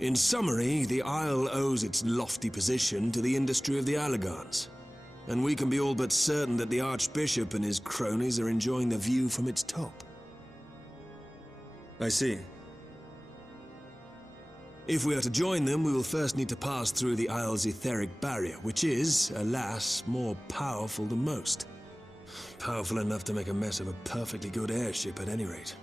In summary, the Isle owes its lofty position to the industry of the Allagans, and we can be all but certain that the Archbishop and his cronies are enjoying the view from its top. I see. If we are to join them, we will first need to pass through the Isle's etheric barrier, which is, alas, more powerful than most. Powerful enough to make a mess of a perfectly good airship at any rate.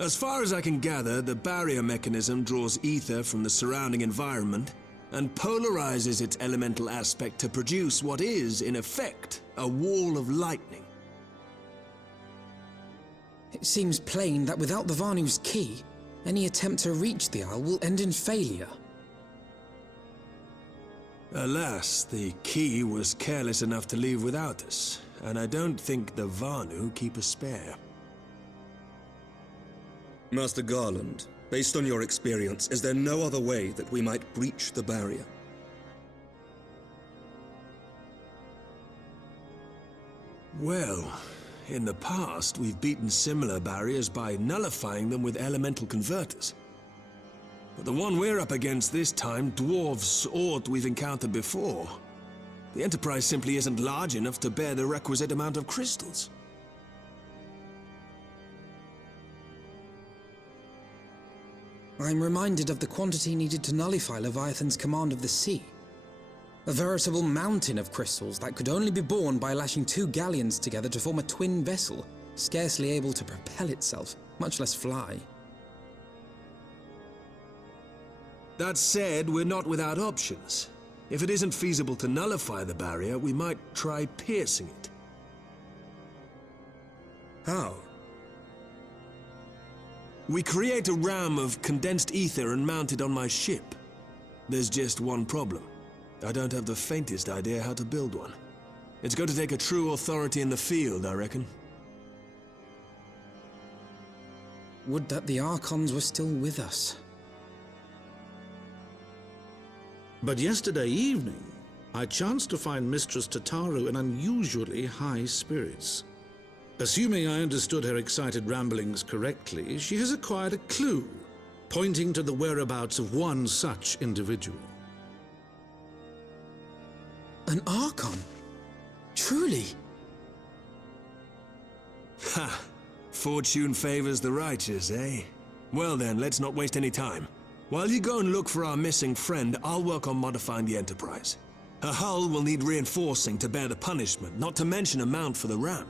As far as I can gather, the barrier mechanism draws ether from the surrounding environment and polarizes its elemental aspect to produce what is, in effect, a wall of lightning. It seems plain that without the Vanu's key, any attempt to reach the Isle will end in failure. Alas, the key was careless enough to leave without us, and I don't think the Vanu keep a spare. Master Garland, based on your experience, is there no other way that we might breach the barrier? Well, in the past, we've beaten similar barriers by nullifying them with elemental converters. But the one we're up against this time dwarfs aught we've encountered before. The Enterprise simply isn't large enough to bear the requisite amount of crystals. I'm reminded of the quantity needed to nullify Leviathan's command of the sea. A veritable mountain of crystals that could only be borne by lashing two galleons together to form a twin vessel, scarcely able to propel itself, much less fly. That said, we're not without options. If it isn't feasible to nullify the barrier, we might try piercing it. How? We create a ram of condensed ether and mount it on my ship. There's just one problem. I don't have the faintest idea how to build one. It's going to take a true authority in the field, I reckon. Would that the Archons were still with us. But yesterday evening, I chanced to find Mistress Tataru in unusually high spirits. Assuming I understood her excited ramblings correctly, she has acquired a clue, pointing to the whereabouts of one such individual. An Archon? Truly? Ha! Fortune favors the righteous, eh? Well then, let's not waste any time. While you go and look for our missing friend, I'll work on modifying the Enterprise. Her hull will need reinforcing to bear the punishment, not to mention a mount for the ram.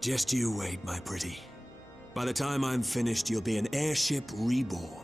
Just you wait, my pretty. By the time I'm finished, you'll be an airship reborn.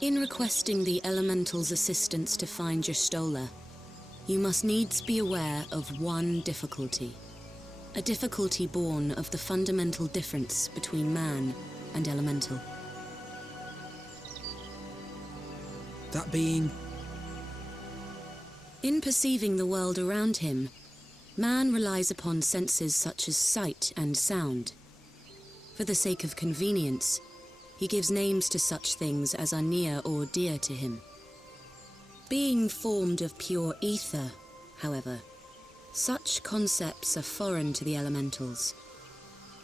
In requesting the Elemental's assistance to find Y'shtola, you must needs be aware of one difficulty. A difficulty born of the fundamental difference between man and Elemental. That being... In perceiving the world around him, man relies upon senses such as sight and sound. For the sake of convenience, he gives names to such things as are near or dear to him. Being formed of pure ether, however, such concepts are foreign to the Elementals.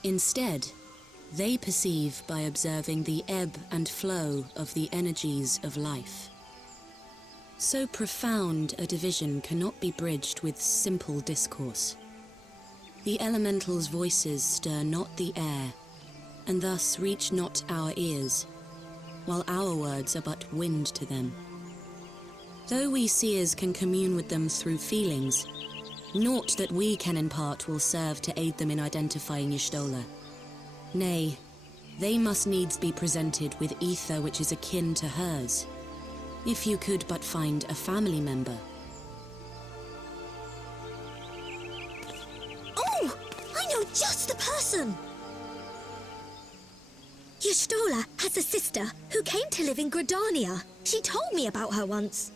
Instead, they perceive by observing the ebb and flow of the energies of life. So profound a division cannot be bridged with simple discourse. The Elementals' voices stir not the air, and thus reach not our ears, while our words are but wind to them. Though we seers can commune with them through feelings, naught that we can impart will serve to aid them in identifying Y'shtola. Nay, they must needs be presented with ether which is akin to hers. If you could but find a family member. Oh! I know just the person! Y'shtola has a sister who came to live in Gridania. She told me about her once.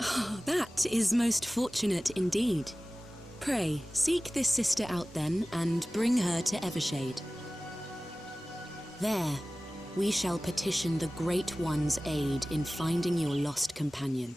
Oh, that is most fortunate indeed. Pray, seek this sister out then, and bring her to Evershade. There, we shall petition the Great One's aid in finding your lost companion.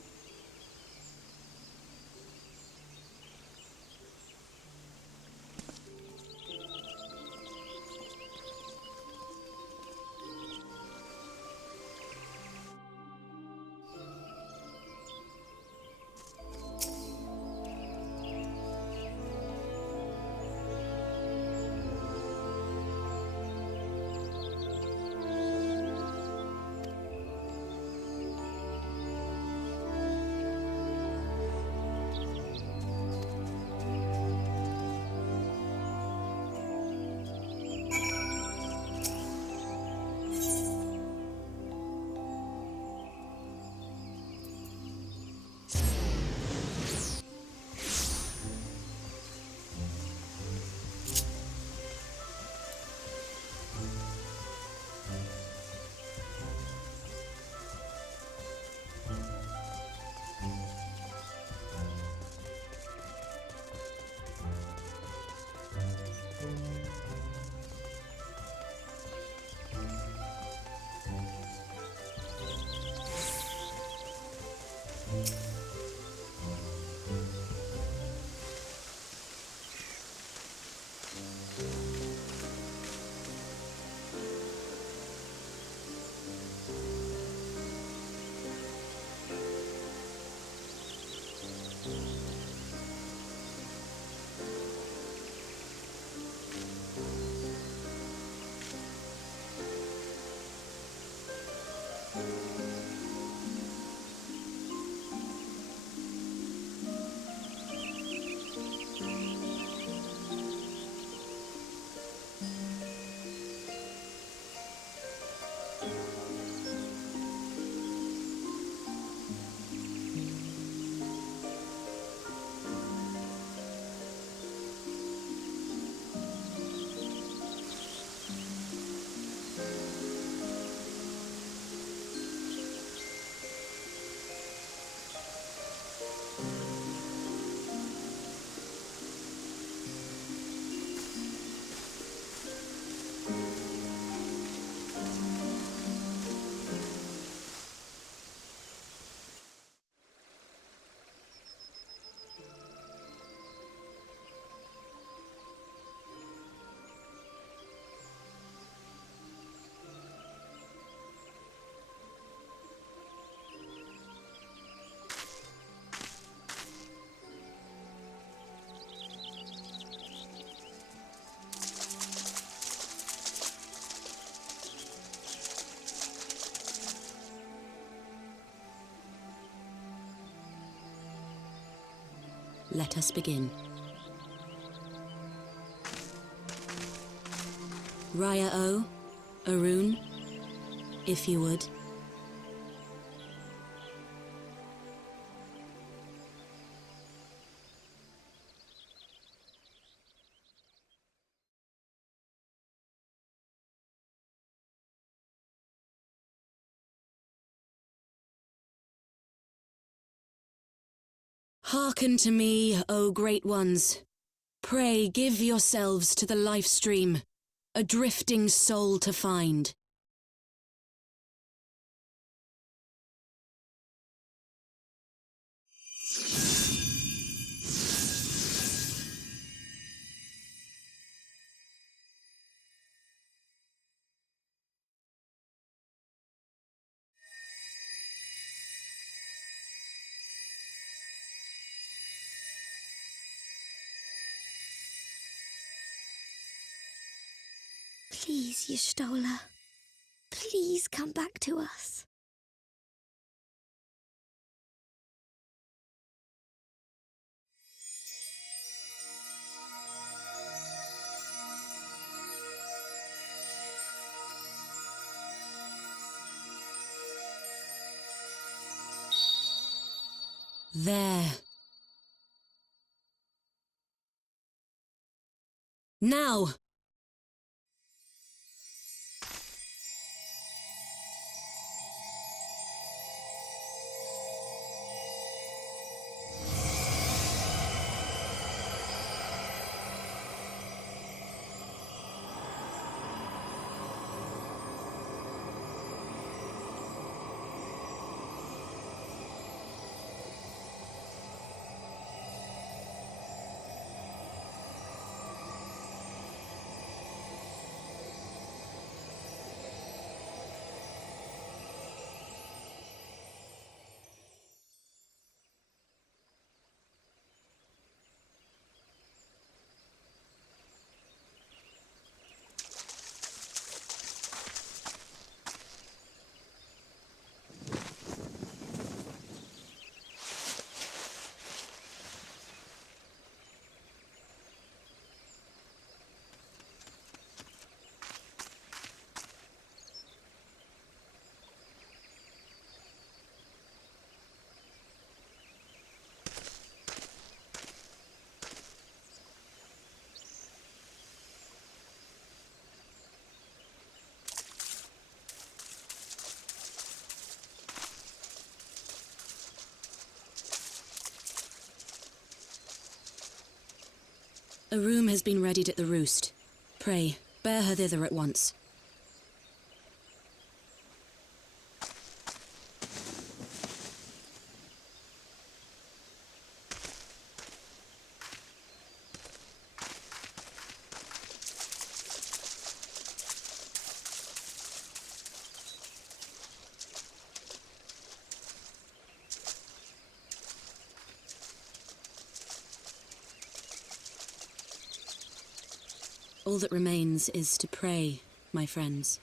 Let us begin. Raya O, Arun, if you would. Hearken to me, O great ones. Pray give yourselves to the life stream, a drifting soul to find. Please, Y'shtola. Please come back to us. There. Now! A room has been readied at the roost. Pray, bear her thither at once. All that remains is to pray, my friends.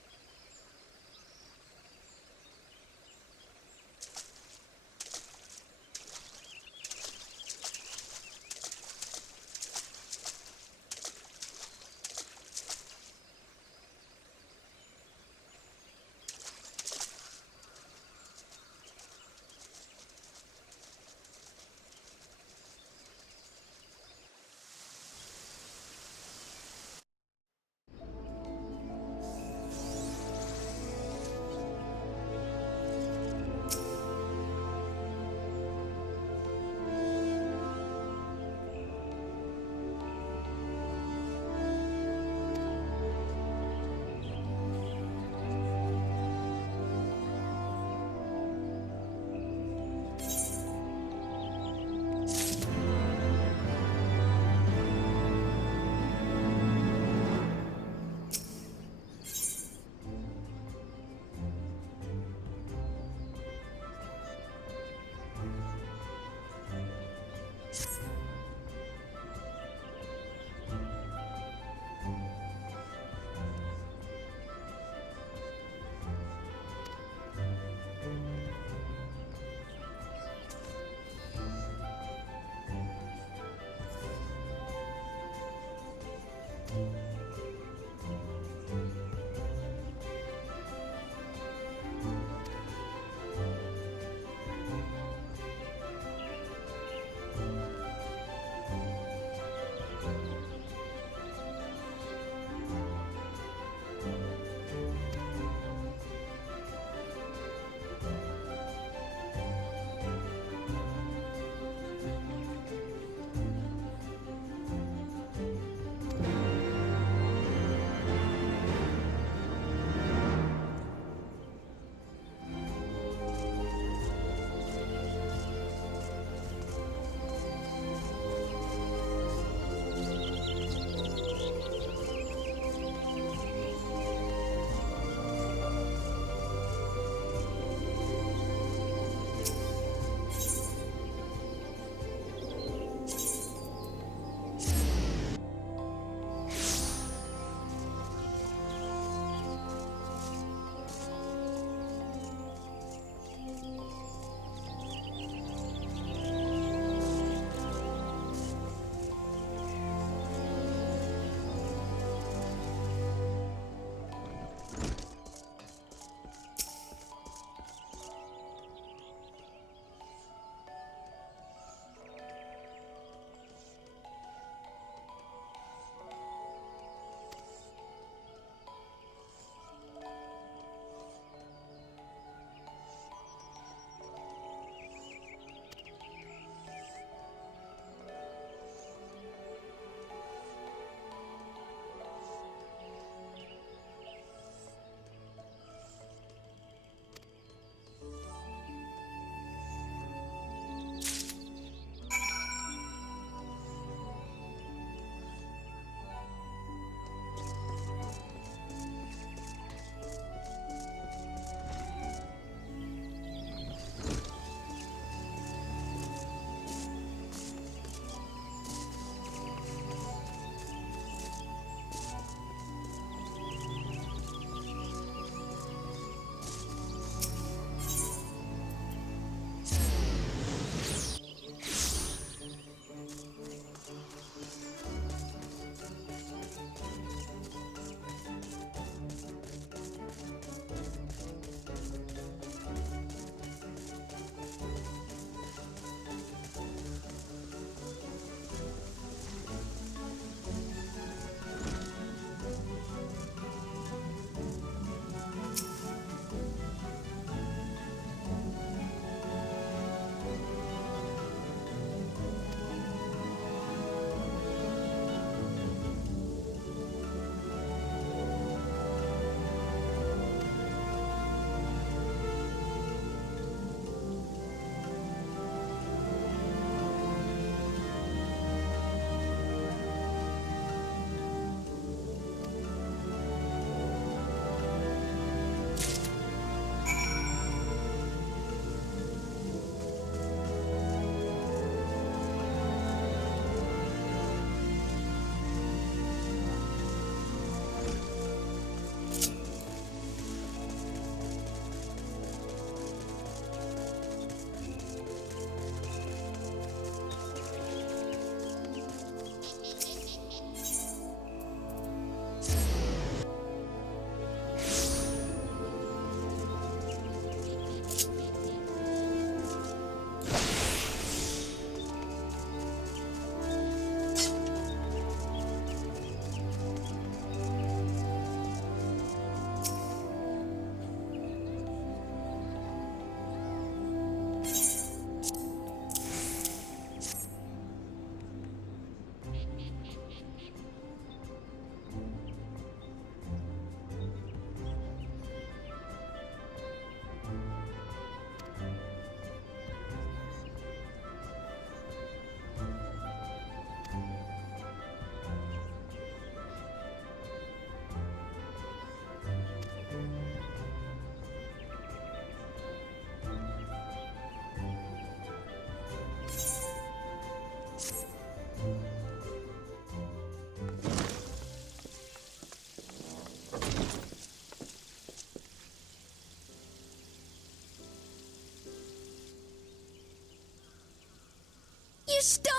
You stole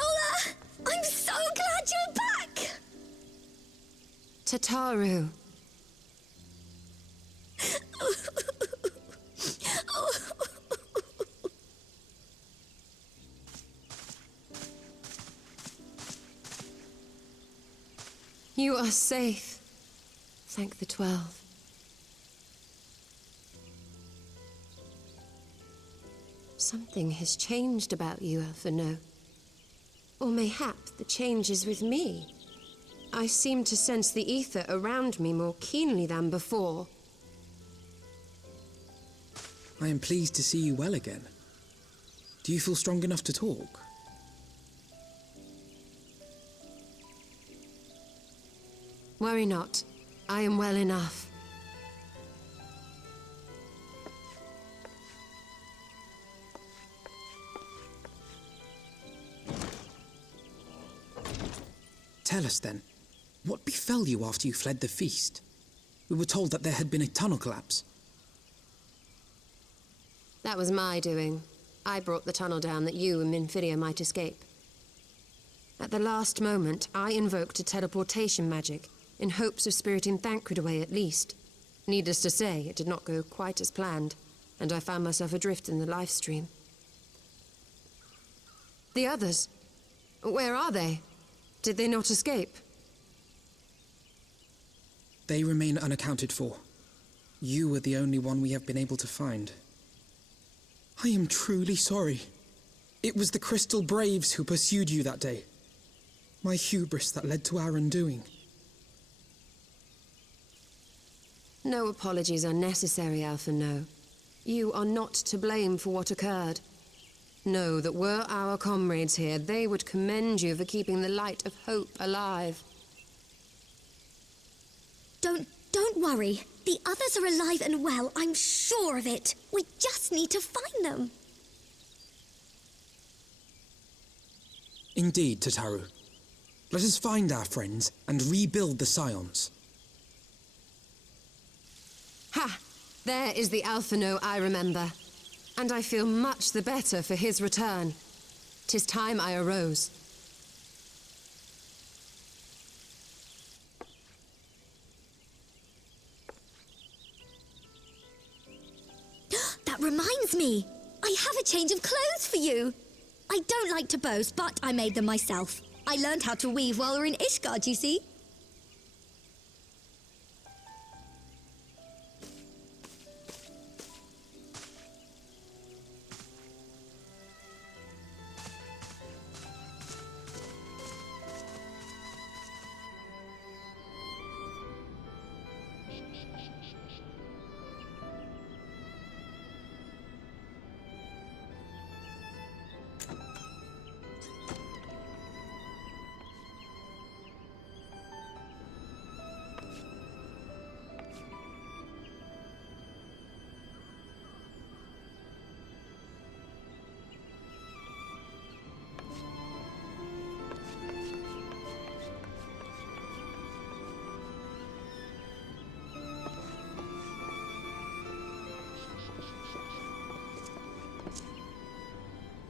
her! I'm so glad you're back! Tataru. You are safe. Thank the 12. Something has changed about you, Alphino. Or mayhap the change is with me. I seem to sense the ether around me more keenly than before. I am pleased to see you well again. Do you feel strong enough to talk? Worry not. I am well enough. Tell us then, what befell you after you fled the feast? We were told that there had been a tunnel collapse. That was my doing. I brought the tunnel down that you and Minfidia might escape. At the last moment, I invoked a teleportation magic, in hopes of spiriting Thancred away at least. Needless to say, it did not go quite as planned, and I found myself adrift in the life stream. The others? Where are they? Did they not escape? They remain unaccounted for. You are the only one we have been able to find. I am truly sorry. It was the Crystal Braves who pursued you that day. My hubris that led to our undoing. No apologies are necessary, Alphino. You are not to blame for what occurred. Know that were our comrades here, they would commend you for keeping the light of hope alive. Don't worry. The others are alive and well, I'm sure of it. We just need to find them. Indeed, Tataru. Let us find our friends and rebuild the Scions. Ha! There is the Alphino I remember. And I feel much the better for his return. 'Tis time I arose. That reminds me. I have a change of clothes for you. I don't like to boast, but I made them myself. I learned how to weave while we were in Ishgard, you see.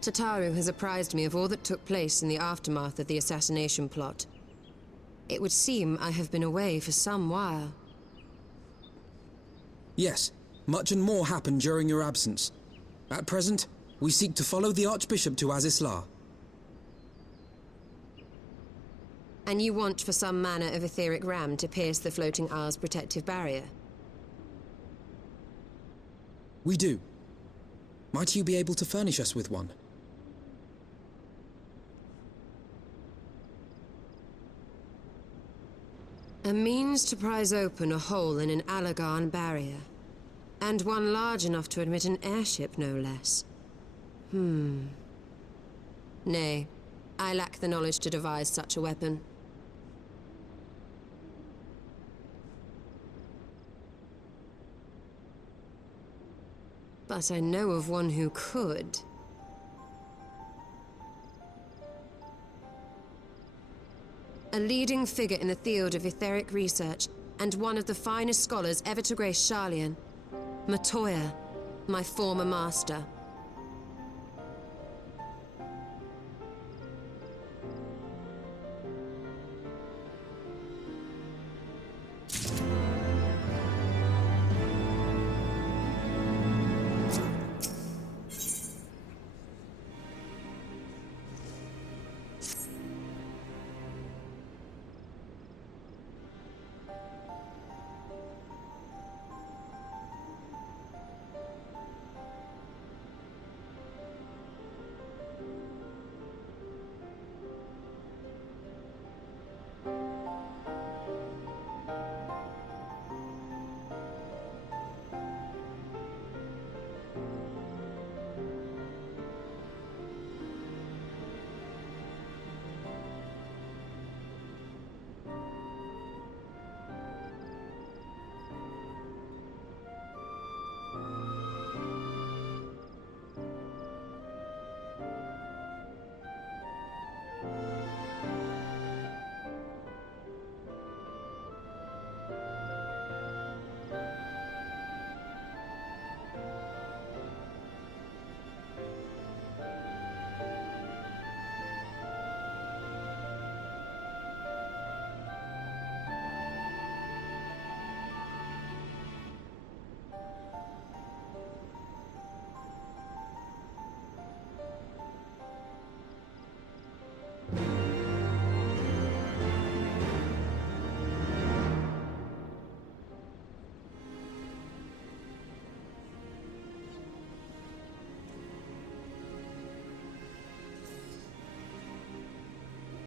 Tataru has apprised me of all that took place in the aftermath of the assassination plot. It would seem I have been away for some while. Yes, much and more happened during your absence. At present, we seek to follow the Archbishop to Azisla. And you want for some manner of etheric ram to pierce the floating isle's protective barrier? We do. Might you be able to furnish us with one? A means to prise open a hole in an Alagarn barrier. And one large enough to admit an airship, no less. Nay, I lack the knowledge to devise such a weapon. But I know of one who could. A leading figure in the field of etheric research, and one of the finest scholars ever to grace Sharlayan. Matoya, my former master.